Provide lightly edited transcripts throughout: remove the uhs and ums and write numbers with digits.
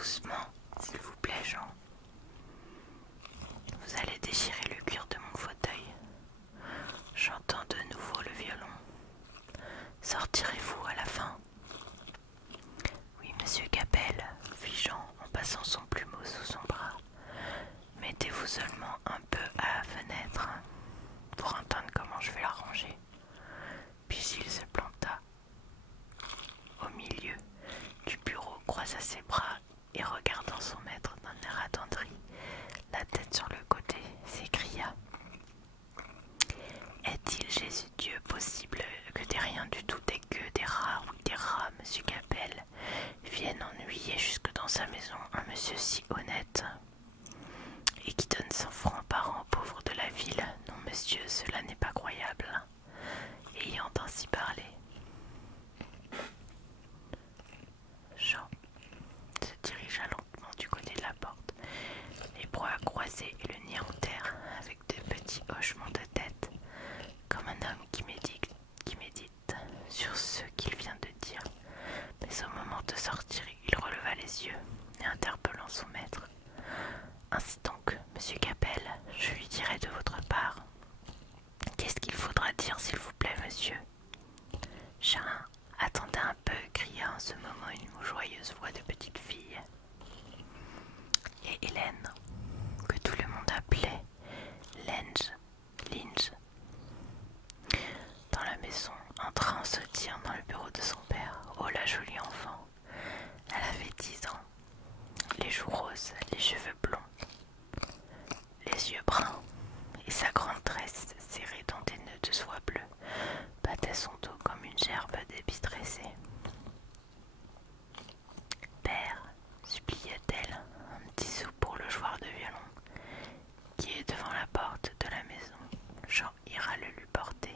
Doucement, s'il vous plaît, Jean. Vous allez déchirer le cuir de mon fauteuil. J'entends de nouveau le violon. Sortirez-vous à la fin? Oui, monsieur Capel, fit Jean en passant son plumeau sous son bras. Mettez-vous seulement un peu à la fenêtre pour entendre comment je vais l'arranger. Puis il se planta au milieu du bureau, croisa ses bras et regardant son maître d'un air attendri, la tête sur le côté, s'écria: Est-il, Jésus-Dieu, possible que des rien du tout des gueux, des rats ou des rats, monsieur Capel, viennent ennuyer jusque dans sa maison un monsieur si honnête et qui donne 100 francs par an aux pauvres de la ville? Non, monsieur, cela n'est pas croyable. Ayant ainsi parlé, Jean se dirigea lentement du côté de la porte, les bras croisés et le nez en terre, avec de petits hochements de tête, comme un homme qui médite sur ce qu'il vient de dire. Mais au moment de sortir, il releva les yeux et interpellant son maître: Ainsi donc, monsieur Capel, je lui dirai de votre part. Qu'est-ce qu'il faudra dire, s'il vous plaît, monsieur? Jean, attendez un peu, cria en ce moment une joyeuse voix de petite fille. Et Hélène, que tout le monde appelait Linge, dans la maison, entra en sautillant dans le bureau de son père. Oh, la jolie enfant! Elle avait 10 ans, les joues roses, les cheveux blonds, les yeux bruns, et sa grande tresse serrée dans des nœuds de soie bleue battait son dos comme une gerbe d'épices dressées. Père, supplia-t-elle, un petit sou pour le joueur de violon qui est devant la porte de la maison. Jean ira le lui porter.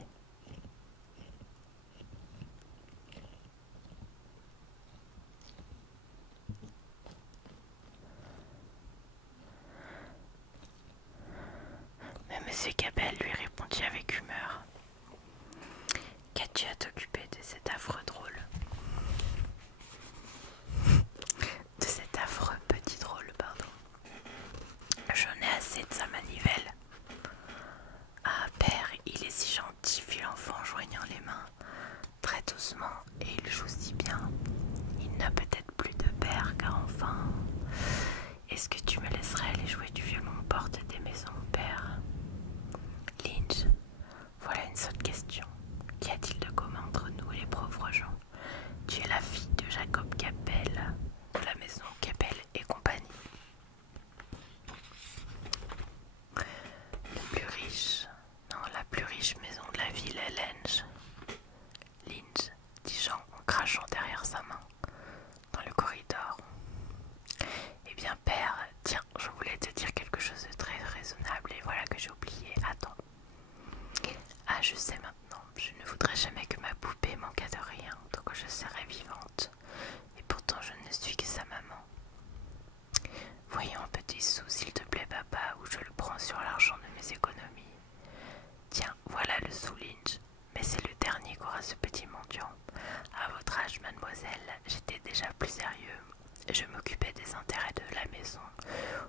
Mais monsieur Capel lui répondit avec humeur: Qu'as-tu à t'occuper de cet affreux drôle? De cet affreux petit drôle, pardon. J'en ai assez de sa manivelle. Ah, père, il est si gentil, fit l'enfant en joignant les mains très doucement, et il joue si bien. Il n'a peut-être plus de père, car enfin... Est-ce que tu me laisserais aller jouer du violon aux portes des maisons, père? Linge, voilà une sotte question. Qu'y a-t-il de commun entre nous et les pauvres gens? Tu es la fille de Jacob Capel, de la maison Capel et compagnie. La plus riche maison de la ville est Linge, dit Jean en crachant derrière sa main, dans le corridor. Eh bien, père, tiens, je voulais te dire quelque chose de très raisonnable et voilà que j'ai oublié. Attends. Ah, je sais maintenant, je ne voudrais jamais que ma poupée manquât de rien tant que je serais vivante. Et pourtant, je ne suis que sa maman. Voyons un petit sou, s'il te plaît, papa, ou je le prends sur l'argent de mes économies. Tiens, voilà le sou, Linge, mais c'est le dernier qu'aura ce petit mendiant. À votre âge, mademoiselle, j'étais déjà plus sérieux. Je m'occupais des intérêts de la maison,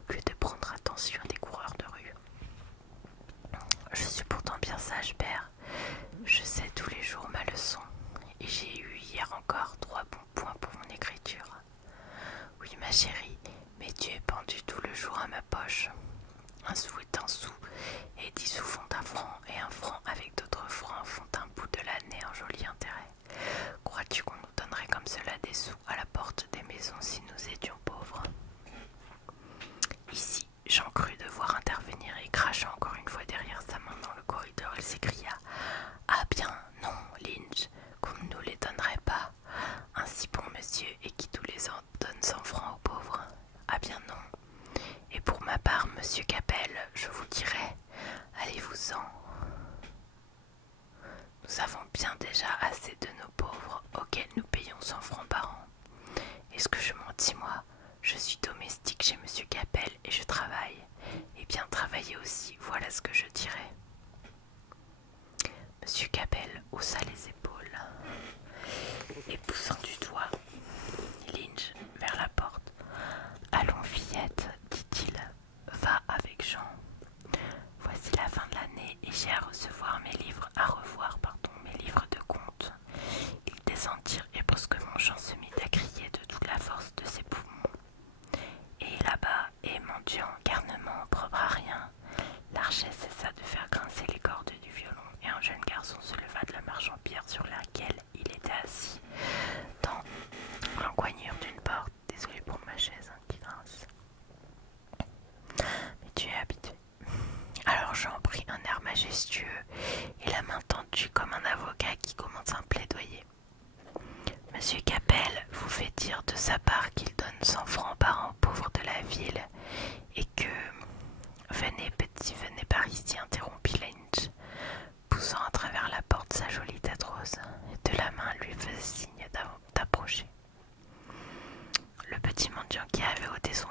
au lieu de prendre attention des coureurs de rue. Je suis pourtant bien sage, père. Je sais tous les jours ma leçon, et j'ai eu hier encore 3 bons points pour mon écriture. Oui, ma chérie, mais tu es pendu tout le jour à ma poche. Un sou est un sou, et 10 sous font un franc, et un franc avec d'autres francs font un bout de l'année en joli intérêt. Crois-tu qu'on nous donnerait comme cela des sous à la porte des maisons si nous étions pauvres? Ici, Jean crut devoir intervenir et crachant encore une fois derrière sa main dans le corridor, il s'écria: Ah bien, non, Linge, qu'on ne nous les donnerait pas. Un si bon monsieur et qui tous les ans donne 100 francs aux pauvres. Ah bien non. Et pour ma part,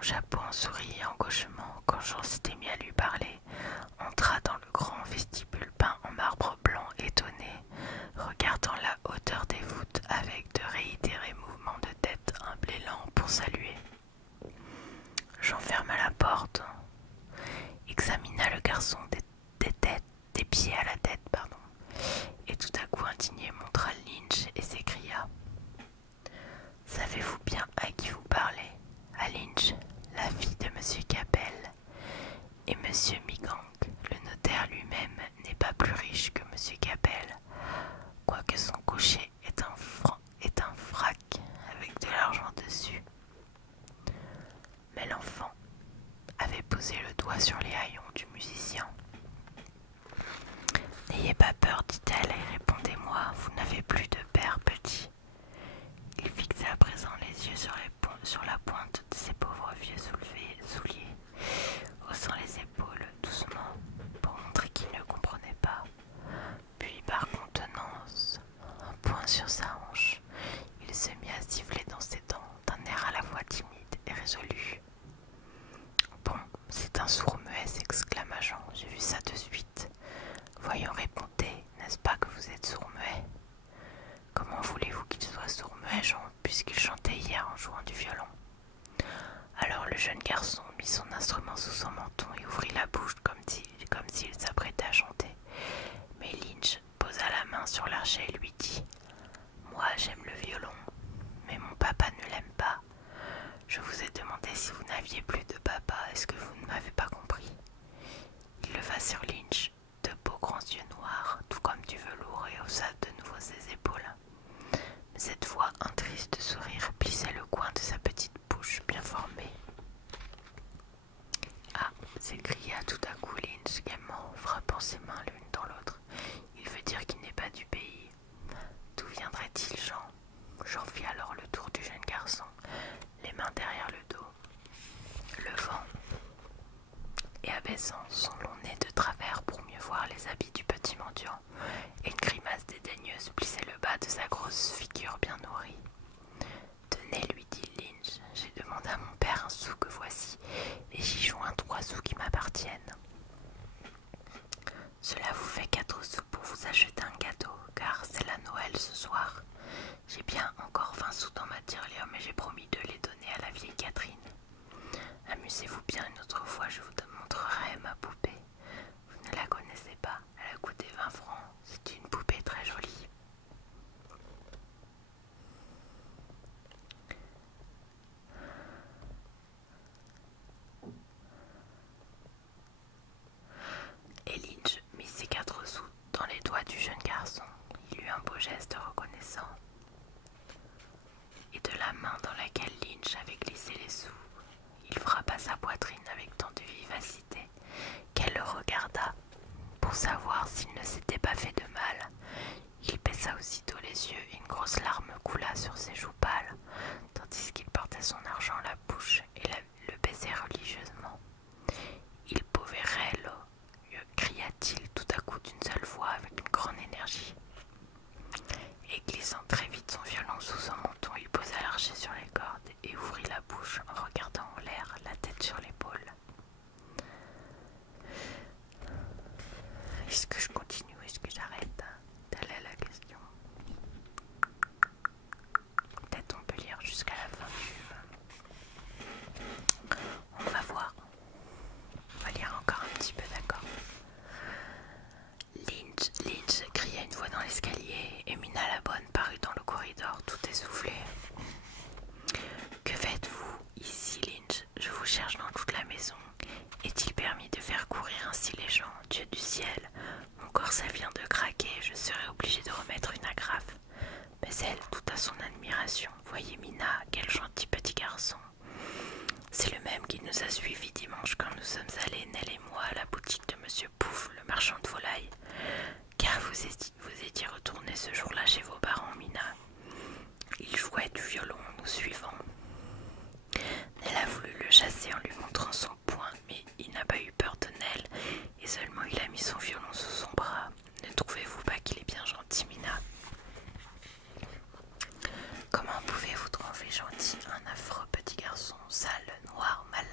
chapeau en souriant gauchement quand Jean s'était mis à lui parler, entra dans le grand vestibule peint en marbre blanc étonné, regardant la hauteur des voûtes avec de réitérés mouvements de tête, un l'élan pour saluer. Jean ferma la porte, examina le garçon des pieds à la tête, et tout à coup indigné montra Lynch et s'écria: savez-vous bien à qui vous parlez? À Lynch, la fille de monsieur Capel. Et monsieur Migang, le notaire lui-même, n'est pas plus riche que monsieur Capel, quoique son cocher est un frac avec de l'argent dessus. Mais l'enfant avait posé le doigt sur les haillons du musicien. N'ayez pas peur, dit-elle, et répondez-moi, vous n'avez plus de père petit. Il fixait à présent les yeux sur la pointe de ses pauvres vieux souliers, haussant les épaules doucement pour montrer qu'il ne comprenait pas. Puis par contenance, un poing sur sa hanche, il se mit à siffler dans ses dents d'un air à la fois timide et résolu. Bon, c'est un sourd-muet, s'exclama Jean, j'ai vu ça de suite. Voyons, répondez, n'est-ce pas que vous êtes sourd-muet? Comment voulez-vous qu'il soit sourd-muet, Jean, puisqu'il chantait hier en jouant du violon? Alors le jeune garçon mit son instrument sous son menton et ouvrit la bouche comme s'il s'apprêtait à chanter. Mais Lynch posa la main sur l'archet et lui dit: moi j'aime le violon, mais mon papa ne l'aime pas. Je vous ai demandé si vous n'aviez plus de papa, est-ce que vous ne m'avez pas compris? Il leva sur Lynch de beaux grands yeux noirs, tout comme du velours, et haussa de nouveau ses épaules. Mais cette fois, un triste sourire plissait le coin de sa petite bouche bien formée. Ah, s'écria tout à coup Lynch gaiement, frappant ses mains l'une dans l'autre. Il veut dire qu'il n'est pas du pays. D'où viendrait-il, Jean? Jean fit alors le tour du jeune garçon, les mains derrière le dos, levant et abaissant son long nez de travers pour mieux voir les habits du petit mendiant, et une grimace dédaigneuse plissait le bas de sa grosse figure bien nourrie. Tenez, lui dit Lynch, j'ai demandé à mon père un sou que voici, et j'y joins 3 sous qui m'appartiennent. Cela vous fait 4 sous pour vous acheter un gâteau, car c'est la Noël ce soir. J'ai bien encore 20 sous dans ma tirelire, mais j'ai promis de les donner à la vieille Catherine. Amusez-vous bien, une autre fois je vous montrerai ma poupée. Vous ne la connaissez pas, elle a coûté 20 francs, c'est une poupée très jolie. Et Lynch mit ses 4 sous dans les doigts du jeune garçon. Il eut un beau geste reconnaissant. Et de la main dans laquelle Lynch avait glissé les sous, il frappa sa poitrine avec tant de vivacité qu'elle le regarda pour savoir s'il ne s'était pas fait de mal. Il baissa aussitôt les yeux et une grosse larme coula sur ses joues pâles, tandis qu'il portait son argent à la bouche et le baisait religieusement. Il poverello, cria-t-il tout à coup d'une seule voix avec une grande énergie. Et glissant très vite son violon sous son menton, il posa l'archet sur les cordes et ouvrit la bouche en regardant en l'air, la tête sur l'épaule. Est-ce que je continue? Est-ce que j'arrête? Telle est la question. Peut-être on peut lire jusqu'à la fin du... On va voir. On va lire encore un petit peu, d'accord? Lynch, cria une voix dans l'escalier, et Mina la bonne parut dans le corridor tout essoufflée. Que faites-vous ici, Lynch? Je vous cherche dans toute la maison. Est-il permis de faire courir ainsi les gens? Dieu du ciel, mon corset vient de craquer, je serai obligée de remettre une agrafe. Mais elle, tout à son admiration, voyez Mina, quel gentil petit garçon. C'est le même qui nous a suivis dimanche quand nous sommes allés, Nell et moi, à la boutique de monsieur Pouf, le marchand de volailles. Car vous étiez retourné ce jour-là chez vos parents, Mina. Il jouait du violon en nous suivant. Nell a voulu le chasser en lui montrant son poing, mais il n'a pas eu peur de Nell, et seulement il a mis son violon sous son bras. Ne trouvez-vous pas qu'il est bien gentil, Mina? Comment pouvez-vous trouver gentil un affreux petit garçon, sale, noir, mal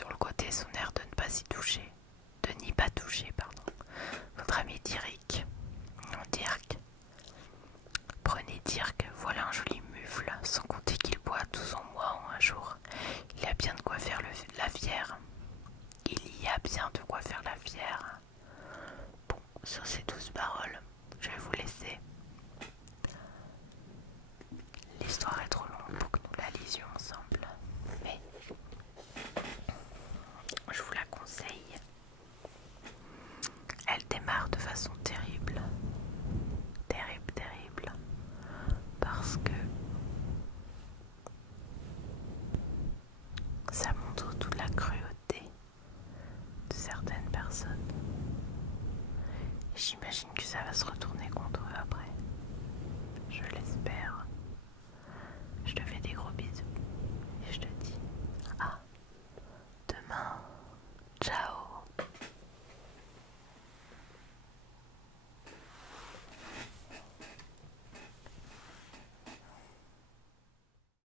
sur le côté son air de ne pas y toucher. De n'y pas toucher, pardon. Votre ami Dirk. Non, Dirk. Prenez Dirk, voilà un joli mufle, sans compter qu'il boit 12 en mois en un jour. Il a bien de quoi faire la fière. Il y a bien de quoi faire la fière. Bon, sur ces 12 paroles, je vais vous laisser. L'histoire est trop longue pour que nous la lisions ensemble, mais je vous la conseille. Elle démarre de façon terrible, terrible, parce que ça montre toute la cruauté de certaines personnes. J'imagine que ça va se retourner contre eux après. Je l'espère.